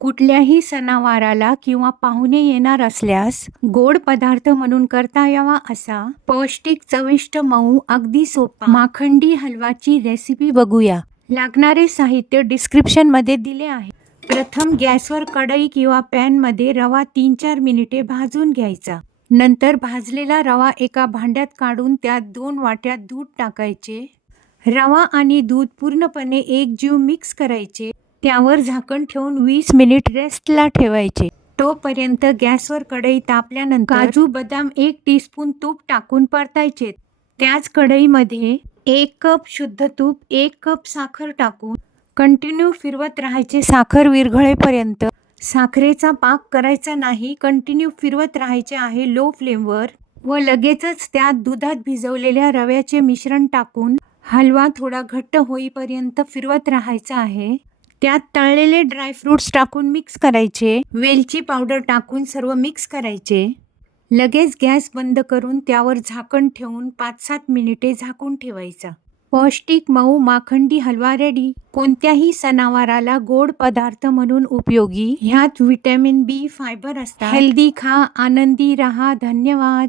कुठल्याही सणावाराला किंवा पाहुणे येणार असल्यास गोड पदार्थ म्हणून करता यावा असा पौष्टिक, चविष्ट, मऊ, अगदी सोपा माखंडी हलवाची रेसिपी बघूया. लागणारे साहित्य डिस्क्रिप्शन मध्ये दिले आहे. प्रथम गॅसवर कढई किंवा पॅनमध्ये रवा 3-4 मिनिटे भाजून घ्यायचा. नंतर भाजलेला रवा एका भांड्यात काढून त्यात 2 वाट्या दूध टाकायचे. रवा आणि दूध पूर्णपणे एकजीव मिक्स करायचे. त्यावर झाकण ठेवून 20 मिनिट रेस्टला ठेवायचे. तोपर्यंत गॅसवर कढई तापल्यानंतर काजू, बदाम 1 टीस्पून तूप टाकून परतायचे. त्याच कढईमध्ये 1 कप शुद्ध तूप, 1 कप साखर टाकून कंटिन्यू फिरवत राहायचे साखर विरघळेपर्यंत. साखरेचा पाक करायचा नाही, कंटिन्यू फिरवत राहायचे आहे लो फ्लेमवर. व लगेचच त्यात दुधात भिजवलेल्या रव्याचे मिश्रण टाकून हलवा थोडा घट्ट होईपर्यंत फिरवत राहायचा आहे. त्यात तळलेले ड्रायफ्रूट्स टाकून मिक्स करायचे. वेलची पावडर टाकून सर्व मिक्स करायचे. लगेच गॅस बंद करून त्यावर झाकण ठेवून 5-7 मिनिटे झाकून ठेवायचा. पौष्टिक, मऊ माखंडी हलवा रेडी. कोणत्याही सणावाराला गोड पदार्थ म्हणून उपयोगी. ह्यात व्हिटॅमिन बी, फायबर असतात. हेल्दी खा, आनंदी रहा. धन्यवाद.